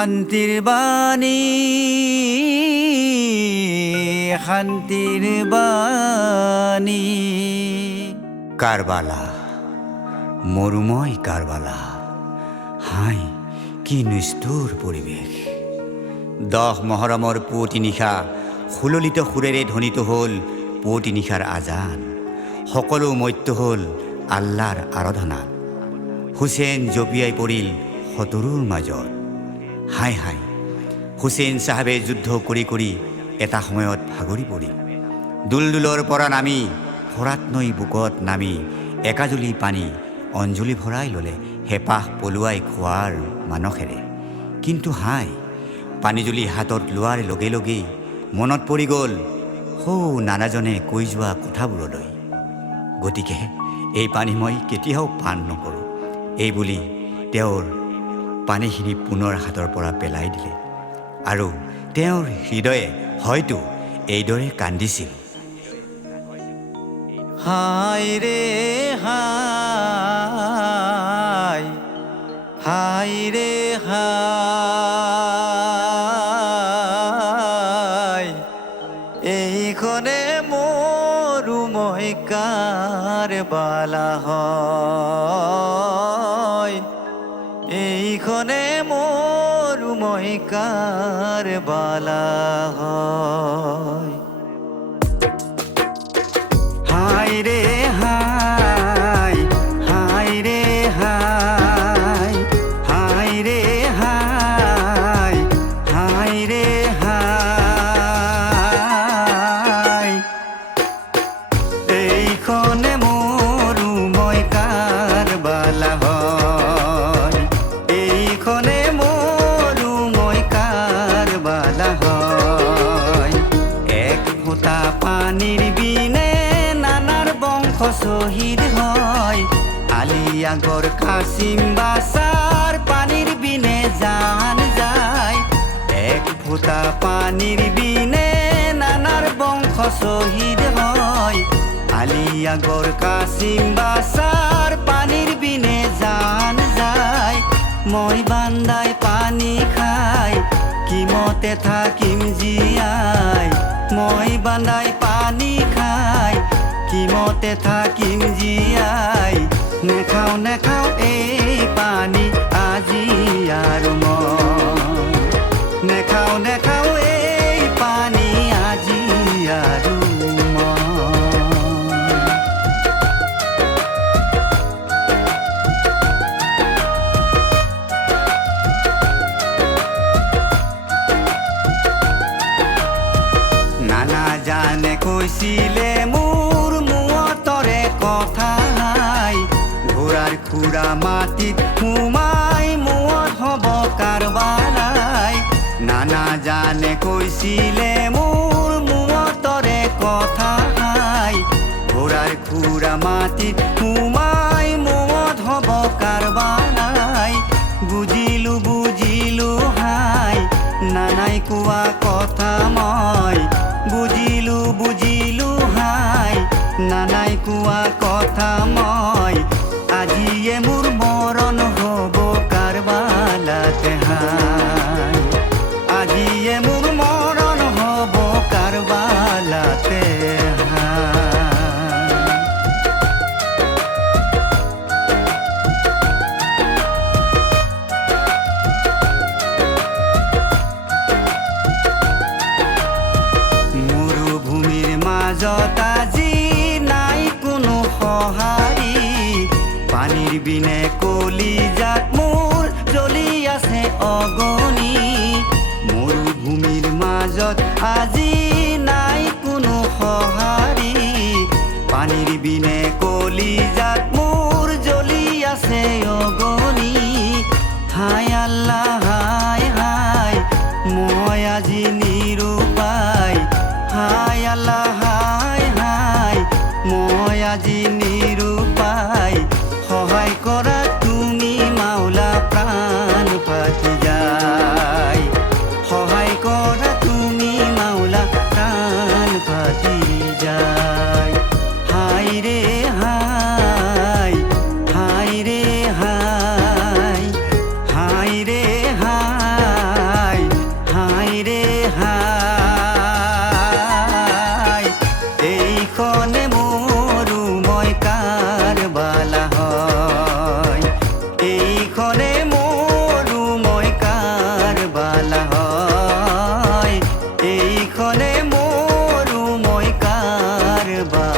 শান্তিৰ বাণী শান্তিৰ বাণী কাৰবালা মৰুময় কাৰবালা হাই কি নিষ্ঠুৰ পৰিৱেশ 10 মহৰমৰ পুৱতি নিশা সুললিত সুৰেৰে ধ্বনিত হ'ল পুৱতি নিশাৰ আজান সকলো মত্য হ'ল আল্লাহৰ আৰাধনা হুছেইন জপিয়াই পৰিল শত্ৰুৰ মাজত হাই হাই হুছেইন চাহাবে যুদ্ধ কৰি কৰি এটা সময়ত ভাগৰি পৰিল দুলদুলৰ পৰা নামি ফৰাত নৈ বুকত নামি একাজুলি পানী অঞ্জলি ভৰাই ল'লে হেপাহ পলুৱাই খোৱাৰ মানসেৰে কিন্তু হাই পানীজুলি হাতত লোৱাৰ লগে লগেই মনত পৰি গ'ল সৌ নানাজনে কৈ যোৱা কথাবোৰলৈ গতিকে এই পানী মই কেতিয়াও পান নকৰোঁ এই বুলি তেওঁৰ পানীখিনি পুনৰ হাতৰ পৰা পেলাই দিলে আৰু তেওঁৰ হৃদয়ে হয়তো এইদৰে কান্দিছিল হাই ৰে হাই হাই ৰে হাই এইখনে মৰুময় কাৰবালা হয় এইখনে মৰুময় কাৰবালা হয় হাই ৰে হাই হাই ৰে হাই হাই ৰে হাই হাই ৰে হাই এইখনে মৰুময় কাৰবালা হয় এইখনে মৰুময় কাৰবালা হয় এক ফোঁটা পানীৰ বিনে নানাৰ বংশ শ্বহীদ হয় আলী আকবৰ কাছিম বাছাৰ পানীৰ বিনে জান যায় এক ফোঁটা পানীৰ বিনে নানাৰ বংশ শ্বহীদ হয় আলী আকবৰ কাছিম বাছাৰ পানীৰ বিনে জান যায় মই বান্দাই পানী খাই কিমতে থাকিম জীয়াই মই বান্দাই পানী খাই কিমতে থাকিম জীয়াই নেখাওঁ নেখাওঁ এই পানী আজি আৰু মই নেখাওঁ নেখাওঁ এই পানী আজি আৰু নানা জানে কৈছিলে মোৰ মুৱতৰে কথাই ঘোঁৰাৰ খুৰা মাটিত সোমাই মুৱত হ'ব কাৰবালাই নানা জানে কৈছিলে মোৰ মুৱতৰে কথাই ঘোঁৰাৰ খুৰা মাটিত সোমাই মুৱত হ'ব কাৰবালাই বুজিলো বুজিলো হাই নানাই কোৱা কথা মই বুজিলো বুজিলো হাই নানাই কোৱা কথা মই আজিয়ে মোৰ মৰণ হ'ব কাৰবালাতে হাই আজিয়ে মোৰ মৰণ হ'ব কাৰবালাতে হাই মাজত আজি নাই কোনো সঁহাৰি পানীৰ বিনে কলিজাত মোৰ জ্বলি আছে অগণি মৰুভূমিৰ মাজত আজি নাই কোনো সঁহাৰি পানীৰ বিনে কলিজাত মোৰ জ্বলি আছে অগণি হাই আল্লাহ হাই হাই মই আজি নিৰুপায় হাই আল্লাহ হাই হাই মই আজি নিৰুপায় সহায় কৰা তুমি মাওলা প্ৰাণ পাতি যায় সহায় কৰা তুমি মাওলা প্ৰাণ পাতি যায় হাই ৰে হাই কাৰবালা হয় এইখনে মৰুময় কাৰবালা হয় এইখনে মৰুময় কাৰবালা